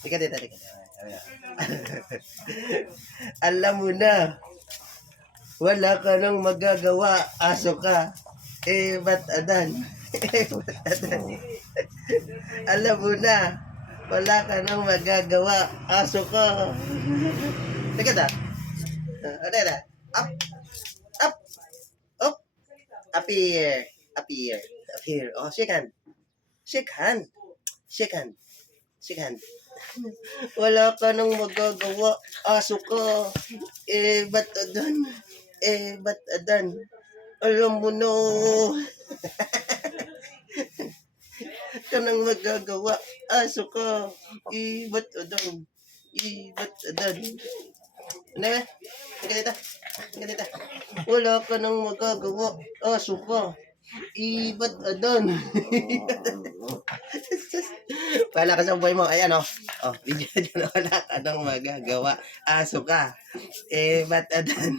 Teka, teka, teka. Alam mo na, wala ka nang magagawa, aso ka. Ba't adan? Ba't adan? Alam mo na, wala ka nang magagawa, aso ka. Teka na. Ano na? Up, up, up. Up here. Up here. Up here. Oh, shake hand. Shake hand. Shake hand. Shake hand. Wala ka nang magagawa, aso ka. Ba't adan? Ba't adan? Alam mo no, ka nang magagawa, aso ka. Ba't adan? Ba't adan? Ano ba? Teka dito. Teka dito. Wala ka nang magagawa, aso ka. Ba't adan? Wala ka sa buhay mo. Ayan o. Oh, video dyan. Wala ka nang magagawa, aso ka. Ba't adan?